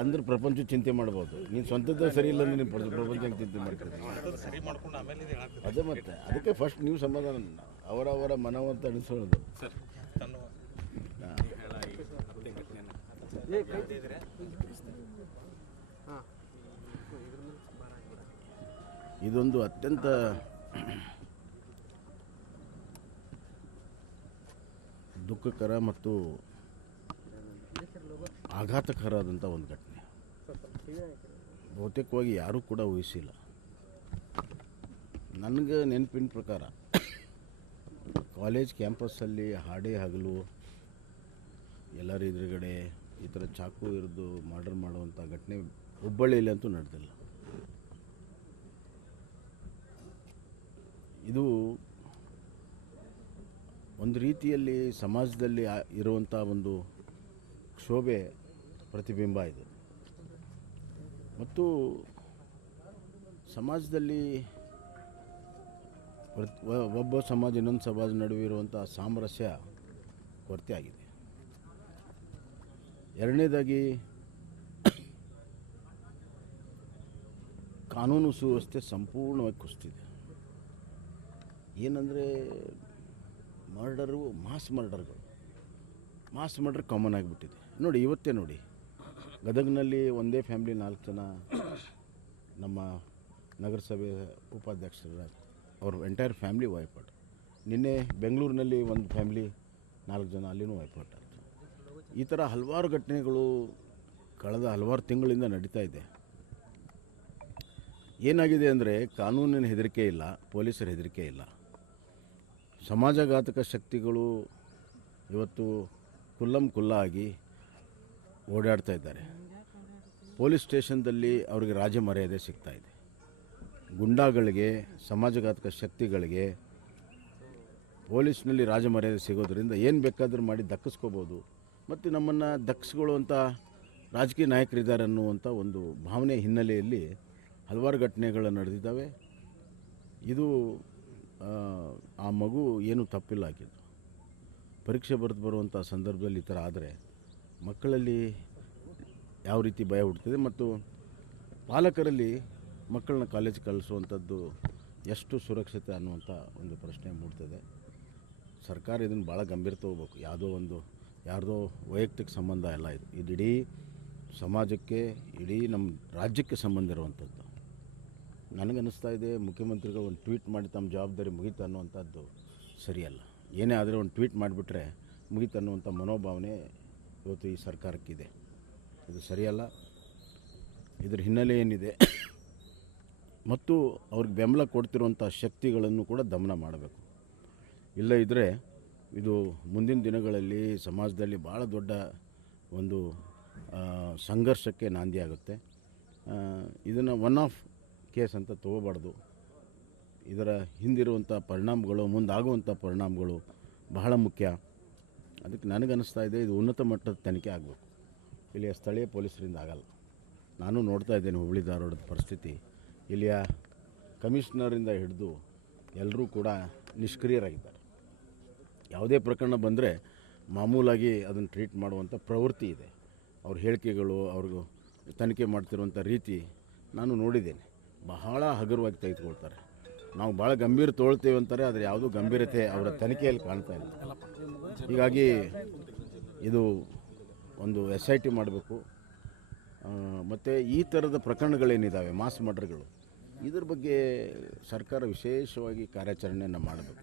ಅಂದ್ರೆ ಪ್ರಪಂಚ ಚಿಂತೆ ಮಾಡ್ಬೋದು. ನೀನು ಸ್ವಂತದ ಸರಿ ಇಲ್ಲ ಅಂದ್ರೆ ನೀನು ಪ್ರಪಂಚಕ್ಕೆ ಚಿಂತೆ ಮಾಡ್ತೀನಿ. ಅದೇ ಮತ್ತೆ ಅದಕ್ಕೆ ಫಸ್ಟ್ ನೀವು ಸಮಾಧಾನ ಅವರವರ ಮನವಂತ ಅನಿಸೋದು. ಇದೊಂದು ಅತ್ಯಂತ ದುಃಖಕರ ಮತ್ತು ಆಘಾತಕರವಾದಂಥ ಒಂದು ಘಟನೆ. ಬಹುತೇಕವಾಗಿ ಯಾರೂ ಕೂಡ ಊಹಿಸಿಲ್ಲ. ನನಗೆ ನೆನಪಿನ ಪ್ರಕಾರ ಕಾಲೇಜ್ ಕ್ಯಾಂಪಸ್ಸಲ್ಲಿ ಹಾಡೇ ಹಗಲು ಎಲ್ಲರ ಎದುರುಗಡೆ ಈ ಥರ ಚಾಕು ಇರಿದು ಮರ್ಡರ್ ಮಾಡುವಂಥ ಘಟನೆ ಹುಬ್ಬಳ್ಳಿಯಲ್ಲಿ ಅಂತೂ ನಡೆದಿಲ್ಲ. ಇದು ಒಂದು ರೀತಿಯಲ್ಲಿ ಸಮಾಜದಲ್ಲಿ ಇರುವಂಥ ಒಂದು ಕ್ಷೋಭೆ ಪ್ರತಿಬಿಂಬ ಇದು. ಮತ್ತು ಸಮಾಜದಲ್ಲಿ ಒಬ್ಬ ಸಮಾಜ ಇನ್ನೊಂದು ಸಮಾಜ ನಡುವೆ ಇರುವಂಥ ಸಾಮರಸ್ಯ ಕೊರತೆ ಆಗಿದೆ. ಎರಡನೇದಾಗಿ ಕಾನೂನು ಸುವ್ಯವಸ್ಥೆ ಸಂಪೂರ್ಣವಾಗಿ ಕುಸಿದಿದೆ. ಏನಂದರೆ ಮರ್ಡರು ಮಾಸ್ ಮರ್ಡರ್ ಕಾಮನ್ ಆಗಿಬಿಟ್ಟಿದೆ. ನೋಡಿ ಇವತ್ತೇ ನೋಡಿ ಗದಗನಲ್ಲಿ ಒಂದೇ ಫ್ಯಾಮಿಲಿ 4 ಜನ ನಮ್ಮ ನಗರಸಭೆ ಉಪಾಧ್ಯಕ್ಷರ ಅವ್ರ ಎಂಟೈರ್ ಫ್ಯಾಮಿಲಿ ವೈಫೌಟ್. ನಿನ್ನೆ ಬೆಂಗಳೂರಿನಲ್ಲಿ ಒಂದು ಫ್ಯಾಮಿಲಿ 4 ಜನ ಅಲ್ಲಿನೂ ವೈಫೌಟ್ ಆಯಿತು. ಈ ಥರ ಹಲವಾರು ಘಟನೆಗಳು ಕಳೆದ ಹಲವಾರು ತಿಂಗಳಿಂದ ನಡೀತಾ ಇದೆ. ಏನಾಗಿದೆ ಅಂದರೆ ಕಾನೂನಿನ ಹೆದರಿಕೆ ಇಲ್ಲ, ಪೊಲೀಸರ ಹೆದರಿಕೆ ಇಲ್ಲ. ಸಮಾಜಘಾತಕ ಶಕ್ತಿಗಳು ಇವತ್ತು ಖುಲ್ಲಾಗಿ ಓಡಾಡ್ತಾ ಇದ್ದಾರೆ. ಪೊಲೀಸ್ ಸ್ಟೇಷನ್ದಲ್ಲಿ ಅವರಿಗೆ ರಾಜ ಮರ್ಯಾದೆ ಸಿಗ್ತಾಯಿದೆ. ಗುಂಡಾಗಳಿಗೆ, ಸಮಾಜಘಾತಕ ಶಕ್ತಿಗಳಿಗೆ ಪೊಲೀಸ್ನಲ್ಲಿ ರಾಜ ಮರ್ಯಾದೆ ಸಿಗೋದ್ರಿಂದ ಏನು ಬೇಕಾದರೂ ಮಾಡಿ ದಕ್ಕಿಸ್ಕೋಬೋದು. ಮತ್ತು ನಮ್ಮನ್ನು ದಕ್ಕಿಸ್ಕೊಳ್ಳುವಂಥ ರಾಜಕೀಯ ನಾಯಕರಿದ್ದಾರೆ ಅನ್ನುವಂಥ ಒಂದು ಭಾವನೆ ಹಿನ್ನೆಲೆಯಲ್ಲಿ ಹಲವಾರು ಘಟನೆಗಳು ನಡೆದಿದ್ದಾವೆ. ಇದು ಆ ಮಗು ಏನೂ ತಪ್ಪಿಲ್ಲ ಆಗಿದ್ದು. ಪರೀಕ್ಷೆ ಬರುವಂಥ ಸಂದರ್ಭದಲ್ಲಿ ಈ ಥರ ಆದರೆ ಮಕ್ಕಳಲ್ಲಿ ಯಾವ ರೀತಿ ಭಯ ಹುಡ್ತದೆ ಮತ್ತು ಪಾಲಕರಲ್ಲಿ ಮಕ್ಕಳನ್ನ ಕಾಲೇಜ್ ಕಳಿಸುವಂಥದ್ದು ಎಷ್ಟು ಸುರಕ್ಷತೆ ಅನ್ನುವಂಥ ಒಂದು ಪ್ರಶ್ನೆ ಮೂಡ್ತದೆ. ಸರ್ಕಾರ ಇದನ್ನು ಭಾಳ ಗಂಭೀರ ತಗೋಬೇಕು. ಯಾರ್ದೋ ವೈಯಕ್ತಿಕ ಸಂಬಂಧ ಎಲ್ಲ ಇದು ಇಡೀ ಸಮಾಜಕ್ಕೆ, ಇಡೀ ನಮ್ಮ ರಾಜ್ಯಕ್ಕೆ ಸಂಬಂಧ ಇರುವಂಥದ್ದು. ನನಗನ್ನಿಸ್ತಾ ಇದೆ ಮುಖ್ಯಮಂತ್ರಿಗಳು ಒಂದು ಟ್ವೀಟ್ ಮಾಡಿ ತಮ್ಮ ಜವಾಬ್ದಾರಿ ಮುಗೀತು ಅನ್ನುವಂಥದ್ದು ಸರಿಯಲ್ಲ. ಏನೇ ಆದರೆ ಒಂದು ಟ್ವೀಟ್ ಮಾಡಿಬಿಟ್ರೆ ಮುಗೀತು ಅನ್ನುವಂಥ ಮನೋಭಾವನೆ ಇವತ್ತು ಈ ಸರ್ಕಾರಕ್ಕಿದೆ. ಇದು ಸರಿಯಲ್ಲ. ಇದರ ಹಿನ್ನೆಲೆ ಏನಿದೆ ಮತ್ತು ಅವ್ರಿಗೆ ಬೆಂಬಲ ಕೊಡ್ತಿರುವಂಥ ಶಕ್ತಿಗಳನ್ನು ಕೂಡ ದಮನ ಮಾಡಬೇಕು. ಇಲ್ಲ ಇದ್ದರೆ ಇದು ಮುಂದಿನ ದಿನಗಳಲ್ಲಿ ಸಮಾಜದಲ್ಲಿ ಭಾಳ ದೊಡ್ಡ ಒಂದು ಸಂಘರ್ಷಕ್ಕೆ ನಾಂದಿಯಾಗುತ್ತೆ. ಇದನ್ನು ಒನ್ ಆಫ್ ಕೇಸ್ ಅಂತ ತಗೋಬಾರ್ದು. ಇದರ ಹಿಂದಿರುವಂಥ ಪರಿಣಾಮಗಳು, ಮುಂದಾಗುವಂಥ ಪರಿಣಾಮಗಳು ಬಹಳ ಮುಖ್ಯ. ಅದಕ್ಕೆ ನನಗನ್ನಿಸ್ತಾ ಇದೆ ಇದು ಉನ್ನತ ಮಟ್ಟದ ತನಿಖೆ ಆಗಬೇಕು. ಇಲ್ಲಿಯ ಸ್ಥಳೀಯ ಪೊಲೀಸರಿಂದ ಆಗಲ್ಲ. ನಾನು ನೋಡ್ತಾ ಇದ್ದೇನೆ ಹುಬ್ಬಳ್ಳಿ ಧಾರವಾಡದ ಪರಿಸ್ಥಿತಿ. ಇಲ್ಲಿಯ ಕಮಿಷನರಿಂದ ಹಿಡಿದು ಎಲ್ಲರೂ ಕೂಡ ನಿಷ್ಕ್ರಿಯರಾಗಿದ್ದಾರೆ. ಯಾವುದೇ ಪ್ರಕರಣ ಬಂದರೆ ಮಾಮೂಲಾಗಿ ಅದನ್ನು ಟ್ರೀಟ್ ಮಾಡುವಂಥ ಪ್ರವೃತ್ತಿ ಇದೆ. ಅವ್ರ ಹೇಳಿಕೆಗಳು, ಅವ್ರಿಗೂ ತನಿಖೆ ಮಾಡ್ತಿರುವಂಥ ರೀತಿ ನಾನು ನೋಡಿದ್ದೇನೆ. ಬಹಳ ಹಗುರವಾಗಿ ತೆಗೆದುಕೊಳ್ತಾರೆ. ನಾವು ಭಾಳ ಗಂಭೀರ ತೊಗೊಳ್ತೇವೆ ಅಂತಾರೆ, ಆದರೆ ಯಾವುದೂ ಗಂಭೀರತೆ ಅವರ ತನಿಖೆಯಲ್ಲಿ ಕಾಣ್ತಾ ಇಲ್ಲ. ಹೀಗಾಗಿ ಇದು ಒಂದು SIT ಮಾಡಬೇಕು. ಮತ್ತು ಈ ಥರದ ಪ್ರಕರಣಗಳೇನಿದ್ದಾವೆ ಮಾಸ್ ಮರ್ಡರ್ಗಳು, ಇದ್ರ ಬಗ್ಗೆ ಸರ್ಕಾರ ವಿಶೇಷವಾಗಿ ಕಾರ್ಯಾಚರಣೆಯನ್ನು ಮಾಡಬೇಕು.